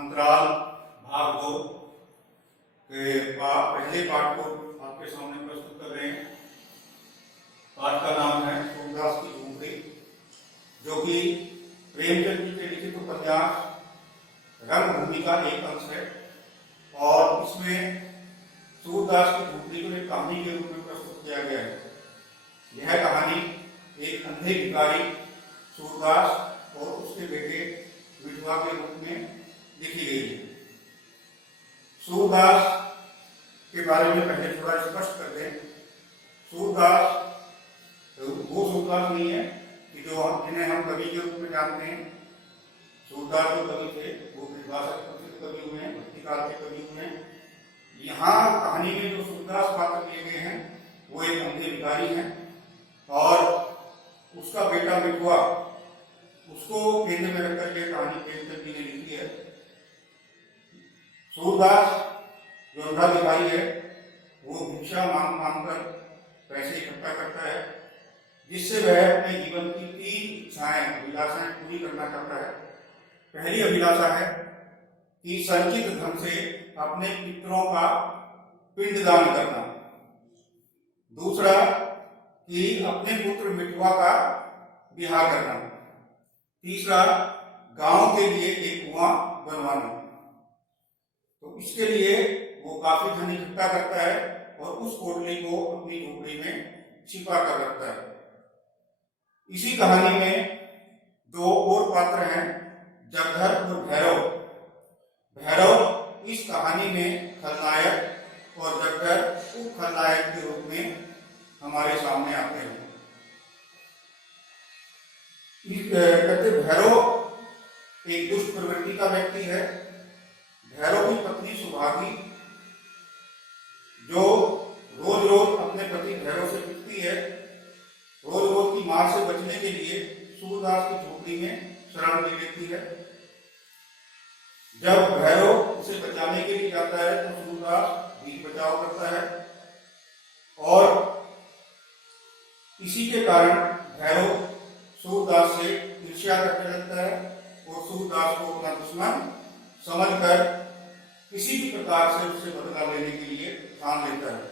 अंतराल भाग 2 के पहले पाठ को आपके सामने प्रस्तुत कर रहे हैं। पाठ का नाम है सूरदास की झोपड़ी, जो कि प्रेमचंद जी के लिखित उपन्यास रंगभूमि का एक अंश है और इसमें सूरदास की झोपड़ी को एक कहानी के रूप में प्रस्तुत किया गया है। यह कहानी एक अंधे भिखारी सूरदास और उसके बेटे विधवा के रूप में लिखी गई है। सूरदास के बारे में पहले थोड़ा स्पष्ट कर दें। सूरदास वो सूरदास नहीं है कि जिन्हें हम कवि के रूप में जानते हैं। सूरदास जो कवि थे वो विभाषक प्रसिद्ध कवि हुए हैं, भक्ति काल के कवि हुए हैं। यहाँ कहानी में जो सूरदास पात्र लिए गए हैं वो एक अंधे भिखारी हैं और उसका बेटा विधवा, उसको केंद्र में रखकर के कहानी प्रेमचंद जी ने लिखी है। सूरदास जो अंधा भिखारी है वो भिक्षा मांग कर पैसे इकट्ठा करता है, जिससे वह अपने जीवन की 3 इच्छाएं अभिलाषाएं पूरी करना चाहता है। पहली अभिलाषा है कि संचित धन से अपने पितरों का पिंडदान करना। दूसरा कि अपने पुत्र विधवा का ब्याह करना। तीसरा गांव के लिए एक कुआं बनवाना। तो इसके लिए वो काफी धन इकट्ठा करता है और उस कोठरी को अपनी झोपड़ी में छिपा कर रखता है। इसी कहानी में 2 और पात्र हैं, जगधर और भैरव। भैरव इस कहानी में खलनायक और जगधर उप खलनायक के रूप में हमारे सामने आते हैं। कहते भैरव एक दुष्ट प्रवृत्ति का व्यक्ति है। भैरव की पत्नी सुभागी, जो रोज रोज अपने पति भैरव से पिटती है, रोज रोज की मार से बचने के लिए सूरदास की झोपड़ी में शरण ले लेती है। जब भैरव उसे बचाने के लिए जाता है तो सूरदास बीच बचाव करता है और इसी के कारण भैरव सूरदास से ईर्ष्या करने लगता है और सूरदास को अपना दुश्मन समझकर किसी भी प्रकार से उससे बदला लेने के लिए ठान लेता है।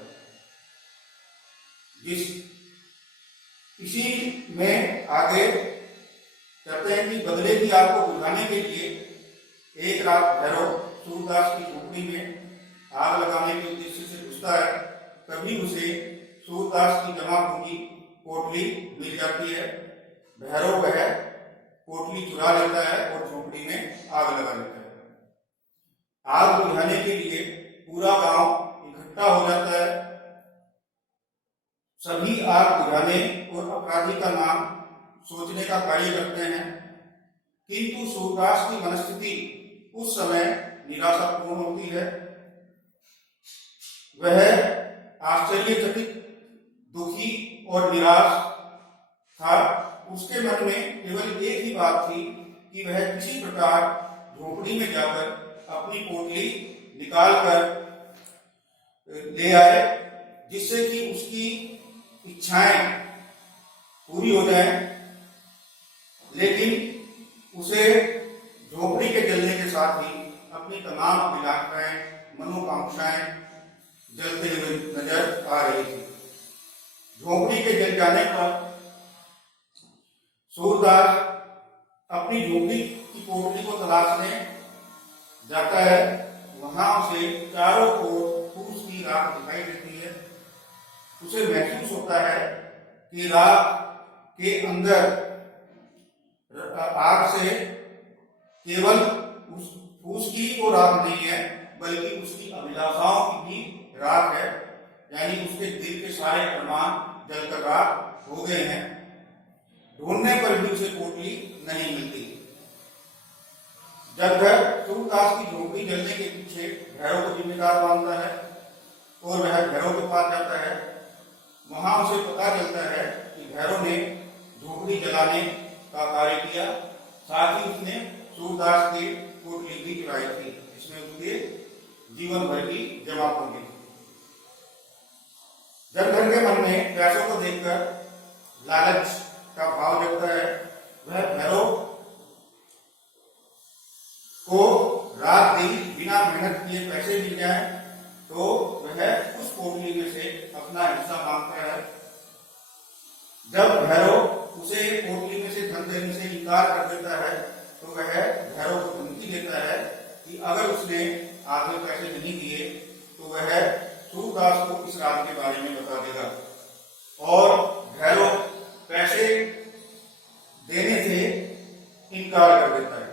इसी में आगे कहते हैं कि बदले की आग को बुझाने के लिए एक रात भैरव सूरदास की झोपड़ी में आग लगाने के उद्देश्य से घुसता है। तभी उसे सूरदास की जमा पूंजी पोटली मिल जाती है। भैरव वह पोटली चुरा लेता है और झोपड़ी में आग लगा लेता है। आग बुझाने के लिए पूरा गांव इकट्ठा हो जाता है। सभी आग बुझाने और अपराधी का नाम सोचने का कार्य करते हैं, किंतु सूरदास की मनस्थिति उस समय निराशापूर्ण होती है। वह आश्चर्यचकित, दुखी और निराश था। उसके मन में केवल एक ही बात थी कि वह किसी प्रकार झोपड़ी में जाकर अपनी पोटली निकाल कर ले आए, जिससे कि उसकी इच्छाएं पूरी हो जाएं। लेकिन उसे झोपड़ी के जलने के साथ ही अपनी तमाम अभिलाषाएं, मनोकांक्षाएं जलते हुए नजर आ रही थी। झोपड़ी के जल जाने पर सूरदास अपनी झोपड़ी की पोटली को तलाशने जाता है। वहां उसे चारों ओर फूस की राख दिखाई देती है। उसे महसूस होता है कि राख के अंदर आग से केवल उस फूस की को राख नहीं है, बल्कि उसकी अभिलाषाओं की भी राख है। यानी उसके दिल के सारे अरमान जलकर राख हो गए हैं। ढूंढने पर भी उसे पोटली नहीं मिलती। जगधर सूरदास की झोपड़ी जलने के पीछे भैरव को जिम्मेदार मानता है और वह भैरव के पास जाता है। वहां उसे पता चलता है कि भैरव ने झोपड़ी जलाने का कार्य किया, साथ ही उसने सूरदास की पोटली भी चुराई थी, जिसमें उसके जीवन भर की जमा पूंजी। जगधर के मन में पैसों को देखकर लालच का भाव जगता है। वह भैरव को रात जब भैरव उसे पोटली में से धन देने से इनकार कर देता है तो वह भैरव को धमकी देता है कि अगर उसने आगे पैसे नहीं दिए तो वह सूरदास को इस राज के बारे में बता देगा। और भैरव पैसे देने से इनकार कर देता है।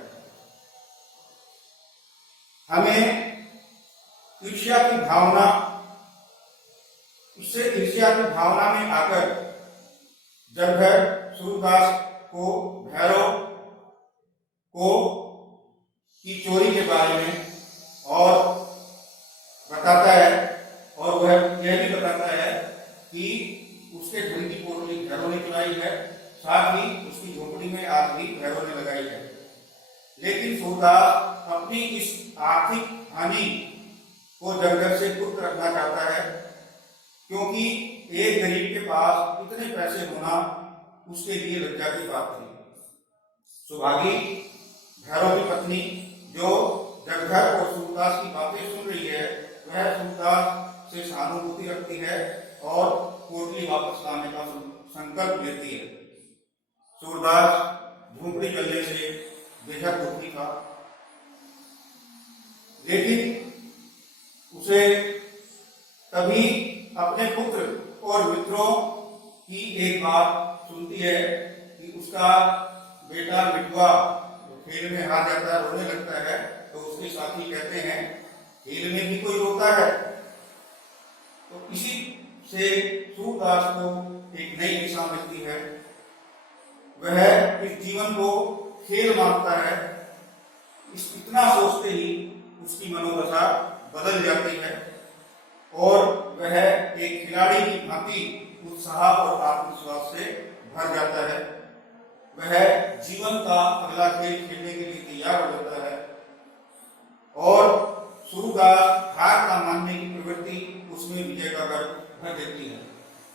हमें ईर्ष्या की भावना, इससे ईर्ष्या की भावना में आकर जब वह सूरदास को भैरव को की चोरी के बारे में और बताता है, और वह यह भी बताता है कि उसके धन की पोटली भैरव ने चुराई है, साथ ही उसकी झोपड़ी में आग भी भैरव ने लगाई है। लेकिन सूरदास अपनी इस आर्थिक हानि को जंगल से गुप्त रखना चाहता है, क्योंकि एक गरीब के पास इतने पैसे होना उसके लिए लज्जा की बात थी। सुभागी भैरव की पत्नी जो जगधर और सूरदास की बातें सुन रही है, वह सूरदास से सहानुभूति रखती है और पोटली वापस लाने का संकल्प लेती है। सूरदास झोंपड़ी जलने से बेहद दुखी था, लेकिन उसे तभी अपने पुत्र और मित्रों की एक बात सुनती है कि उसका बेटा मिठुआ खेल में हार जाता है, रोने लगता है। तो उसके साथी कहते हैं, खेल में भी कोई रोता है। तो इसी से सूरदास को एक नई दिशा मिलती है। वह इस जीवन को खेल मानता है। इतना सोचते ही उसकी मनोदशा बदल जाती है और वह एक खिलाड़ी की भांति उत्साह और आत्मविश्वास से भर जाता है। वह जीवन का अगला खेल खेलने के लिए तैयार हो जाता है और सूरदास हार का मानने की प्रवृत्ति उसमें विजय का गर्व भर देती है।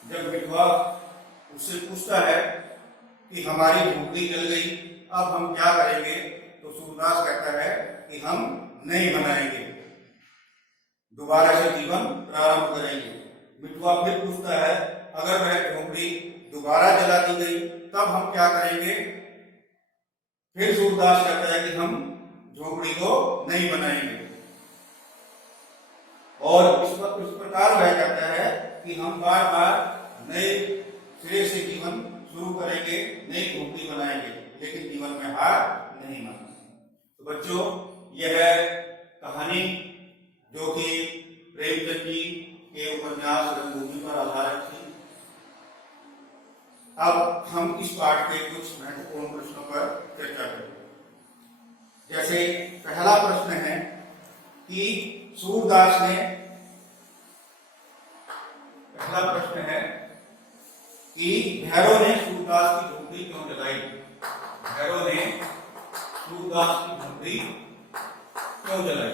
जब मिठुआ उससे पूछता है कि हमारी झोपड़ी जल गई, अब हम क्या करेंगे, तो सूरदास कहता है कि हम नहीं बनाएंगे, दोबारा से जीवन प्रारंभ करेंगे। मिठुआ फिर पूछता है, अगर वह झोपड़ी दोबारा जला दी गई तब हम क्या करेंगे? फिर सूरदास कहता है कि हम झोपड़ी को नहीं बनाएंगे। और इस प्रकार वह कहता है कि हम बार बार नए सिरे से जीवन शुरू करेंगे, नई झोपड़ी बनाएंगे, लेकिन जीवन में हार नहीं मानेंगे। तो बच्चों, यह कहानी जो कि प्रेमचंद जी के उपन्यास रंगभूमि पर आधारित थी। अब हम इस पाठ के कुछ महत्वपूर्ण प्रश्नों पर चर्चा करेंगे। जैसे पहला प्रश्न है कि सूरदास ने भैरव ने सूरदास की झोपड़ी क्यों जलाई? भैरव ने सूरदास की झोपड़ी क्यों जलाई?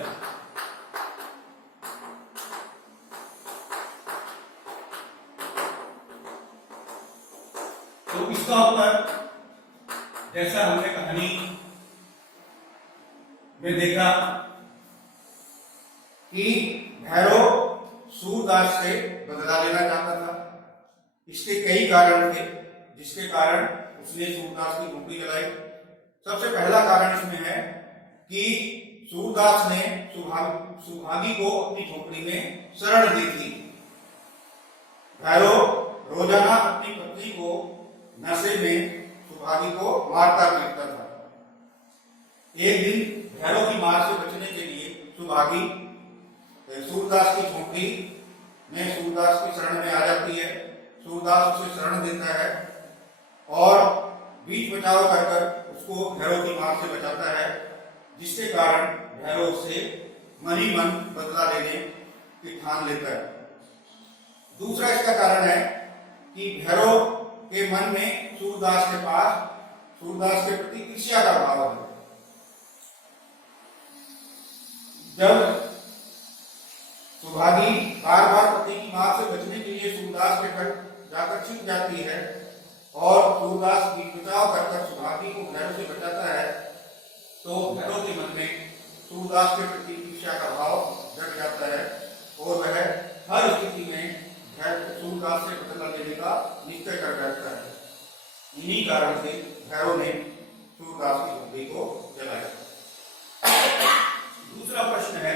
तो इसका उत्तर, जैसा हमने कहानी में देखा कि भैरव सूरदास से बदला लेना चाहता था। इसके कई कारण थे जिसके कारण उसने सूरदास की झोपड़ी जलाई। सबसे पहला कारण इसमें है कि सूरदास ने सुभागी को अपनी झोपड़ी में शरण दी थी। भैरव रोजाना अपनी पत्नी को नशे में सुभागी को मारता पीटता था। एक दिन भैरव की मार से बचने के लिए सुभागी सूरदास की झोपड़ी में सूरदास की शरण में आ जाती है। सूरदास उसे शरण देता है और बीच बचाव कर उसको भैरव की मार से बचाता है, जिसके कारण भैरव से मन ही मन बदला लेने की ठान लेता है। दूसरा इसका कारण है कि भैरव के मन में सूरदास के प्रति ईर्ष्या का भाव है। जब सुभागी बार बार पति की मार से बचने के लिए सूरदास के घर जाकर छिप जाती है और सूरदास की बचाव कर सुभागी को भैरव से बचाता है, तो भैरव के मन में सूरदास के प्रति ईर्ष्या का भाव जग जाता है और वह हर स्थिति में सूरदास से बदला लेने का निश्चय कर बैठता है। इन्हीं कारण से भैरव ने सूरदास की झोपड़ी को जलाया। दूसरा प्रश्न है,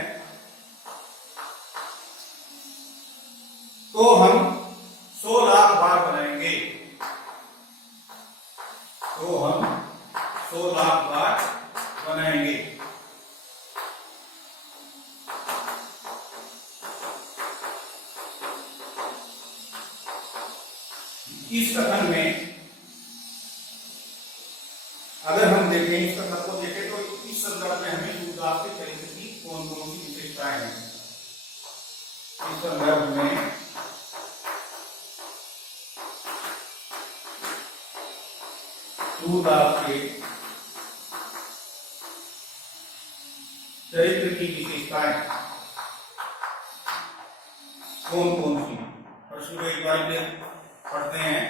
तो हम 100 लाख बार बनाएंगे, तो हम 100 लाख बार बनाएंगे। इस कथन में अगर हम देखें, इस कथन को देखें तो इस संदर्भ में हमें सूरदास के चरित्र की कौन कौन सी विशेषताएं हैं। इस संदर्भ में सूरदास के चरित्र की विशेषताएं कौन कौन सी, प्रश्न को एक बार फिर पढ़ते हैं।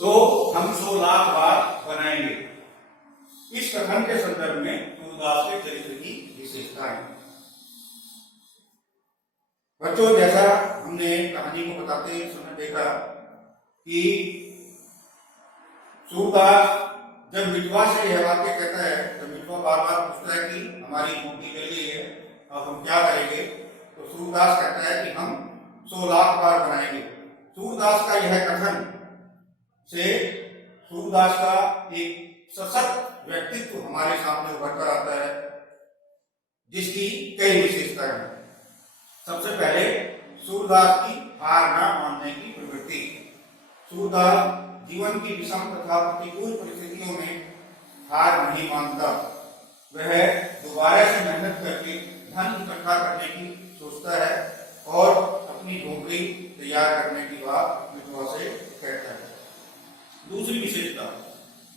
तो हम 100 लाख बार बनाएंगे, इस कथन के संदर्भ में सूरदास के चरित्र की विशेषताएं। बच्चों, जैसा हमने कहानी को बताते समय देखा कि सूरदास जब विधवा से यह वाक्य कहता है, जब विधवा बार बार पूछता है कि हमारी झोपड़ी जल गई है, अब हम क्या करेंगे, तो सूरदास कहता है कि हम 100 लाख बार बनाएंगे। सूरदास का यह कथन से सूरदास का एक सशक्त व्यक्तित्व हमारे सामने उभर कर आता है, जिसकी कई विशेषताएं हैं। सबसे पहले सूरदास की हार न मानने की प्रवृत्ति। सूरदास जीवन की विषम तथा प्रतिकूल परिस्थितियों में हार नहीं मानता। वह दोबारा से मेहनत करके धन इकट्ठा करने की सोचता है और अपनी झोपड़ी तैयार करने की बात विधवा से कहता है। दूसरी विशेषता,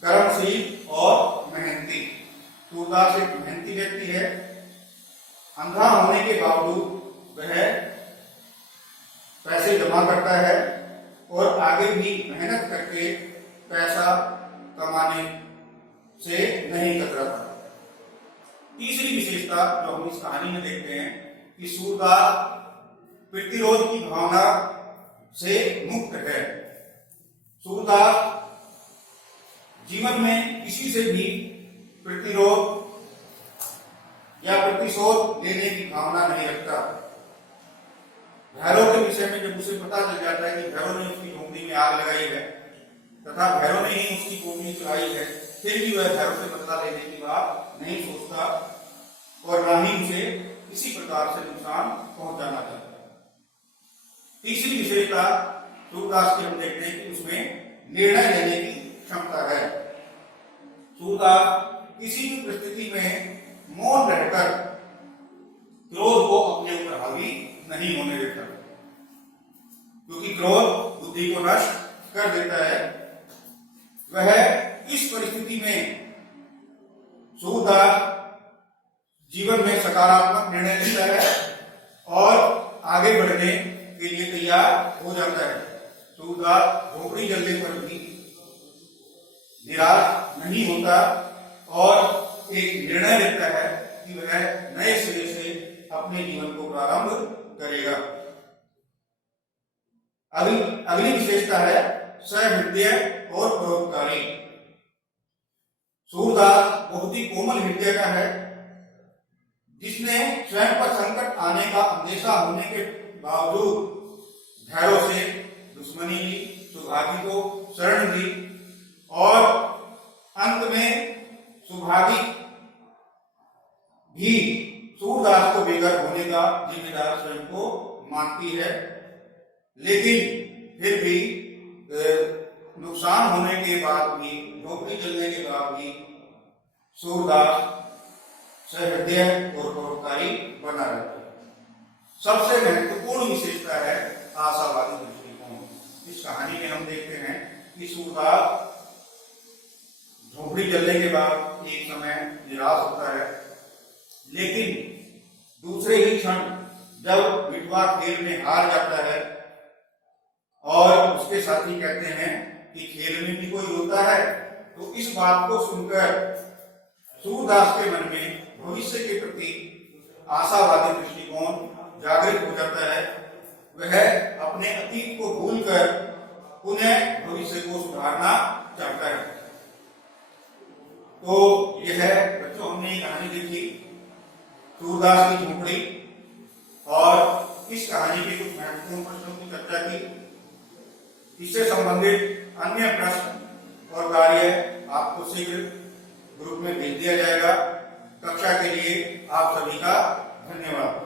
कर्मशील और मेहनती। सूरदास एक मेहनती व्यक्ति है। अंधा होने के बावजूद वह पैसे जमा करता है और आगे भी मेहनत करके पैसा कमाने से नहीं कतराता। तीसरी विशेषता जो हम इस कहानी में देखते हैं कि सूरदास प्रतिरोध की भावना से मुक्त है। सूरदास जीवन में किसी से भी प्रतिरोध या प्रतिशोध लेने की भावना नहीं रखता। भैरव के विषय में जब उसे पता चल जाता है कि भैरव ने उसकी झोपड़ी में आग लगाई है तथा भैरव ने ही उसकी झोपड़ी चुराई है, फिर भी वह भैरव से बदला लेने की बात नहीं सोचता और ना ही उसे किसी प्रकार से नुकसान पहुंचाना चाहता। तीसरी विशेषता सूरदास की हम देखते हैं कि उसमें निर्णय लेने की क्षमता है। सूरदास किसी भी परिस्थिति में मौन रहकर क्रोध को अपने ऊपर हावी नहीं होने देता, क्योंकि क्रोध बुद्धि को नष्ट कर देता है। वह इस परिस्थिति में सूरदास जीवन में सकारात्मक निर्णय लेता है और आगे बढ़ने के लिए तैयार हो जाता है। सूरदास झोपड़ी जलने पर भी निराश नहीं होता और एक निर्णय लेता है कि वह नए सिरे से अपने जीवन को प्रारंभ करेगा। अगली विशेषता है सहृदय और परोपकारी। सूरदास बहुत ही कोमल हृदय का है, जिसने स्वयं पर संकट आने का अंदेशा होने के बावजूद भैरव से दुश्मनी ली, सुभागी को शरण दी और अंत में सुभागी भी सूरदास को बेघर होने का जिम्मेदार स्वयं को मानती है। लेकिन फिर भी नुकसान होने के बाद भी, झोपड़ी जलने के बाद भी सूरदास सहृदय और परोपकारी बना रहता है। सबसे महत्वपूर्ण विशेषता है आशावादी दृष्टिकोण। इस कहानी में हम देखते हैं कि सूरदास झोपड़ी जलने के बाद एक समय निराश होता है, लेकिन दूसरे ही क्षण जब विधवा खेल में हार जाता है और उसके साथी कहते हैं कि खेल में भी कोई होता है, तो इस बात को सुनकर सूरदास के मन में भविष्य के प्रति आशावादी दृष्टिकोण जागृत हो जाता है। वह अपने अतीत को भूलकर पुनः भविष्य को सुधारना चाहता है। तो यह बच्चों हमने कहानी देखी सूरदास की झोपड़ी, और इस कहानी के कुछ महत्वपूर्ण प्रश्नों की चर्चा की। इससे संबंधित अन्य प्रश्न और कार्य आपको शीघ्र ग्रुप में भेज दिया जाएगा। कक्षा के लिए आप सभी का धन्यवाद।